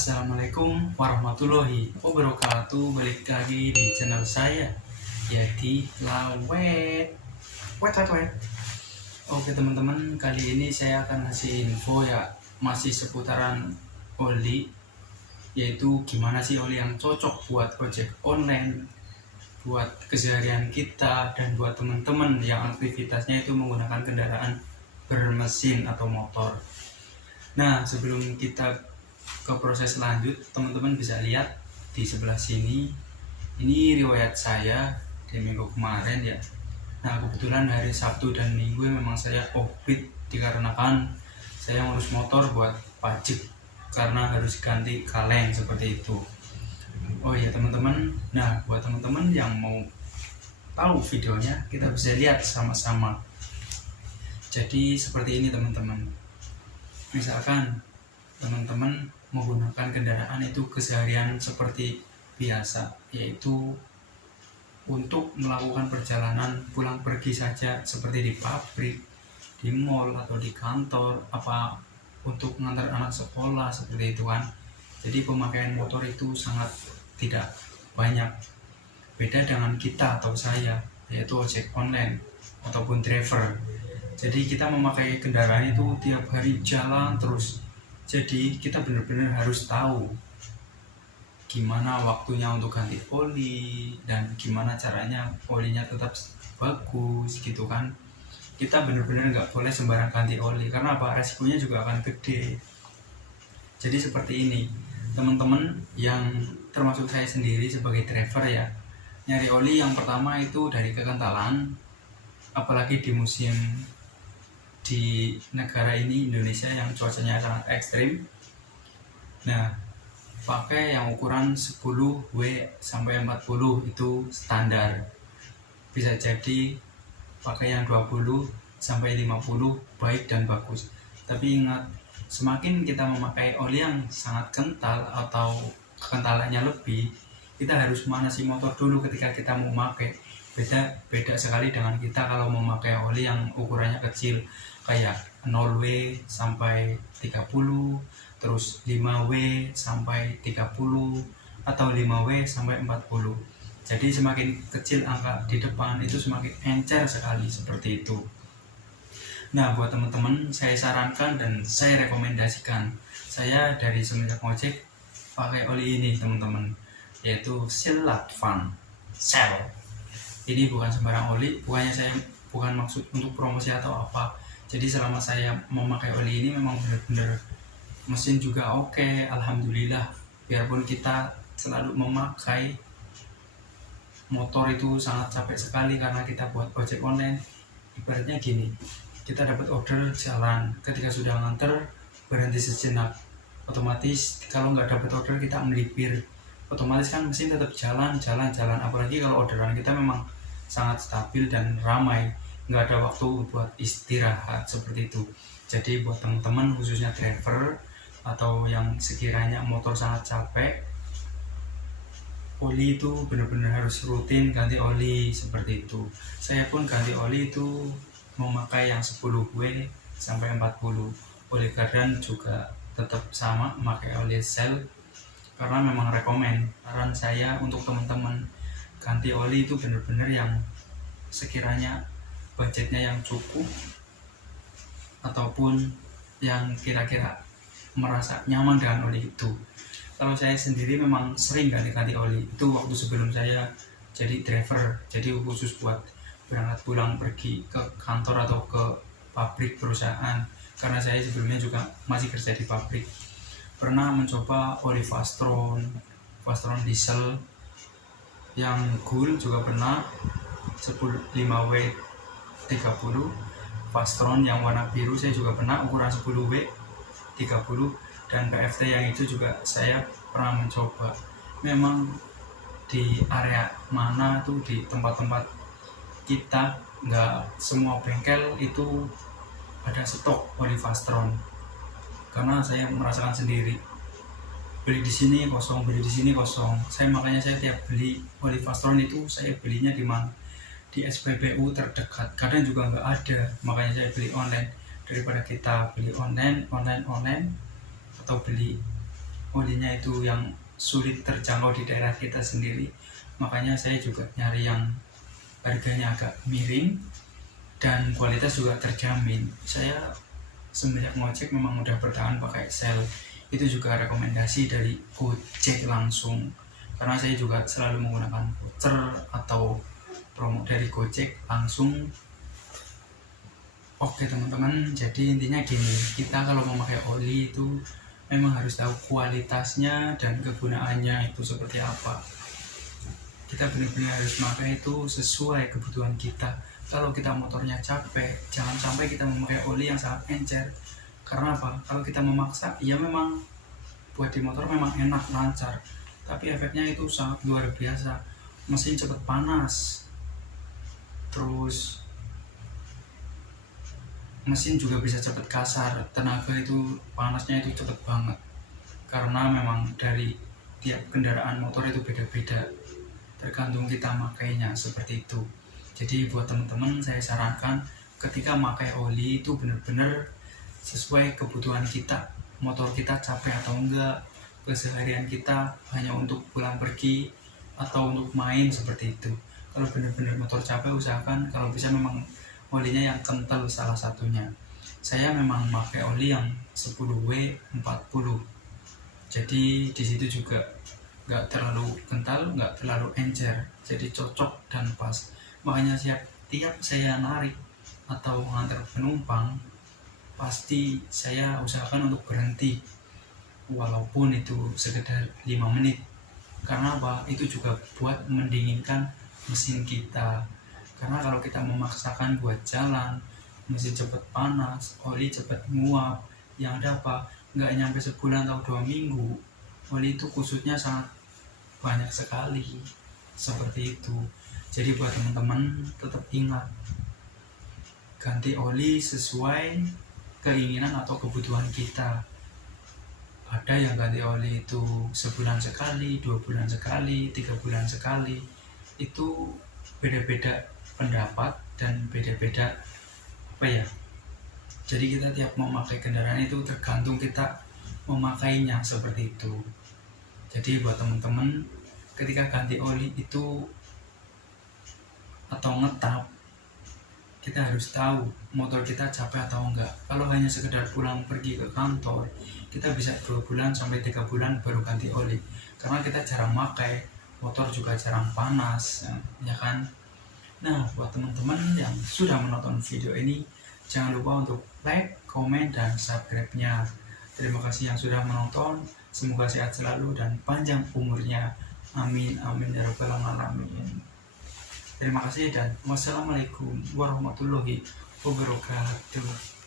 Assalamualaikum warahmatullahi wabarakatuh. Balik lagi di channel saya, Yadi Lawet. Wet. Oke teman-teman, kali ini saya akan ngasih info ya, masih seputaran oli, yaitu gimana sih oli yang cocok buat ojek online, buat keseharian kita, dan buat teman-teman yang aktivitasnya itu menggunakan kendaraan bermesin atau motor. Nah, sebelum kita ke proses lanjut, teman-teman bisa lihat di sebelah sini, ini riwayat saya di minggu kemarin ya. Nah, kebetulan hari Sabtu dan Minggu memang saya offbeat dikarenakan saya ngurus motor buat pajak karena harus ganti kaleng seperti itu. Oh iya teman-teman, nah buat teman-teman yang mau tahu videonya, kita bisa lihat sama-sama. Jadi seperti ini teman-teman, misalkan teman-teman menggunakan kendaraan itu keseharian seperti biasa, yaitu untuk melakukan perjalanan pulang pergi saja seperti di pabrik, di mall atau di kantor, apa untuk mengantar anak sekolah seperti itu kan. Jadi pemakaian motor itu sangat tidak banyak, beda dengan kita atau saya, yaitu ojek online ataupun driver. Jadi kita memakai kendaraan itu tiap hari jalan terus. Jadi kita benar-benar harus tahu gimana waktunya untuk ganti oli dan gimana caranya olinya tetap bagus gitu kan. Kita benar-benar nggak boleh sembarang ganti oli, karena apa, resikonya juga akan gede. Jadi seperti ini teman-teman, yang termasuk saya sendiri sebagai driver ya, nyari oli yang pertama itu dari kekentalan, apalagi di musim di negara ini Indonesia yang cuacanya sangat ekstrim. Nah, pakai yang ukuran 10W sampai 40 itu standar. Bisa jadi pakai yang 20 sampai 50 baik dan bagus. Tapi ingat, semakin kita memakai oli yang sangat kental atau kekentalannya lebih, kita harus manasi motor dulu ketika kita mau memakai. Beda sekali dengan kita kalau memakai oli yang ukurannya kecil, kayak 0W sampai 30, terus 5W sampai 30, atau 5W sampai 40. Jadi semakin kecil angka di depan itu semakin encer sekali seperti itu. Nah, buat teman-teman saya sarankan dan saya rekomendasikan, saya dari semenjak ngojek pakai oli ini teman-teman, yaitu Shell. Ini bukan sembarang oli, bukan maksud untuk promosi atau apa. Jadi selama saya memakai oli ini memang benar-benar mesin juga oke, alhamdulillah. Biarpun kita selalu memakai motor itu sangat capek sekali karena kita buat ojek online. Ibaratnya gini, kita dapat order jalan, ketika sudah nganter berhenti sejenak, otomatis kalau nggak dapat order kita melipir, otomatis kan mesin tetap jalan. Apalagi kalau orderan kita memang sangat stabil dan ramai, nggak ada waktu buat istirahat seperti itu. Jadi buat teman-teman khususnya driver atau yang sekiranya motor sangat capek, oli itu benar-benar harus rutin ganti oli seperti itu. Saya pun ganti oli itu memakai yang 10W sampai 40. Oli gardan juga tetap sama, memakai oli Shell karena memang saran saya untuk teman-teman ganti oli itu benar-benar yang sekiranya budgetnya yang cukup ataupun yang kira-kira merasa nyaman dengan oli itu. Kalau saya sendiri memang sering ganti-ganti oli itu waktu sebelum saya jadi driver, jadi khusus buat berangkat pulang pergi ke kantor atau ke pabrik perusahaan, karena saya sebelumnya juga masih kerja di pabrik. Pernah mencoba oli Fastron diesel yang cool juga pernah, 5W 30. Fastron yang warna biru saya juga pernah, ukuran 10W 30. Dan PFT yang itu juga saya pernah mencoba. Memang di area mana tuh, di tempat-tempat kita nggak semua bengkel itu ada stok oli Fastron, karena saya merasakan sendiri, beli di sini kosong, makanya saya tiap beli oli Fastron itu saya belinya di mana, di SPBU terdekat. Kadang juga nggak ada, makanya saya beli online. Daripada kita beli online atau beli olinya itu yang sulit terjangkau di daerah kita sendiri, makanya saya juga nyari yang harganya agak miring dan kualitas juga terjamin. Saya semenjak ngojek memang udah bertahan pakai sel, itu juga rekomendasi dari Gojek langsung, karena saya juga selalu menggunakan voucher atau promo dari Gojek langsung. Oke teman-teman, jadi intinya gini, kita kalau memakai oli itu memang harus tahu kualitasnya dan kegunaannya itu seperti apa. Kita benar-benar harus memakai itu sesuai kebutuhan kita. Kalau kita motornya capek, jangan sampai kita memakai oli yang sangat encer. Karena apa? Kalau kita memaksa, ya memang buat di motor memang enak, lancar, tapi efeknya itu sangat luar biasa. Mesin cepat panas, terus mesin juga bisa cepat kasar, tenaga itu panasnya itu cepat banget, karena memang dari tiap kendaraan motor itu beda-beda, tergantung kita makainya seperti itu. Jadi buat teman-teman saya sarankan ketika pakai oli itu benar-benar sesuai kebutuhan kita, motor kita capek atau enggak, keseharian kita hanya untuk pulang pergi atau untuk main seperti itu. Kalau benar-benar motor capek, usahakan kalau bisa memang olinya yang kental salah satunya. Saya memang pakai oli yang 10W 40, jadi di situ juga nggak terlalu kental, nggak terlalu encer, jadi cocok dan pas. Makanya tiap saya narik atau mengantar penumpang, pasti saya usahakan untuk berhenti walaupun itu sekedar 5 menit. Karena apa? Itu juga buat mendinginkan mesin kita. Karena kalau kita memaksakan buat jalan, mesin cepat panas, oli cepat nguap, yang ada apa? Nggak nyampe sebulan atau 2 minggu, oli itu kusutnya sangat banyak sekali. Seperti itu. Jadi buat teman-teman tetap ingat, ganti oli sesuai keinginan atau kebutuhan kita. Ada yang ganti oli itu sebulan sekali, 2 bulan sekali, 3 bulan sekali. Itu beda-beda pendapat dan beda-beda apa ya. Jadi kita tiap memakai kendaraan itu tergantung kita memakainya seperti itu. Jadi buat teman-teman ketika ganti oli itu atau ngetap, kita harus tahu motor kita capek atau enggak. Kalau hanya sekedar pulang pergi ke kantor, kita bisa 2 bulan sampai 3 bulan baru ganti oli, karena kita jarang pakai, motor juga jarang panas, ya kan. Nah, buat teman-teman yang sudah menonton video ini, jangan lupa untuk like, komen, dan subscribe-nya. Terima kasih yang sudah menonton, semoga sehat selalu dan panjang umurnya. Amin, amin ya rabbal alamin. Terima kasih dan wassalamualaikum warahmatullahi wabarakatuh.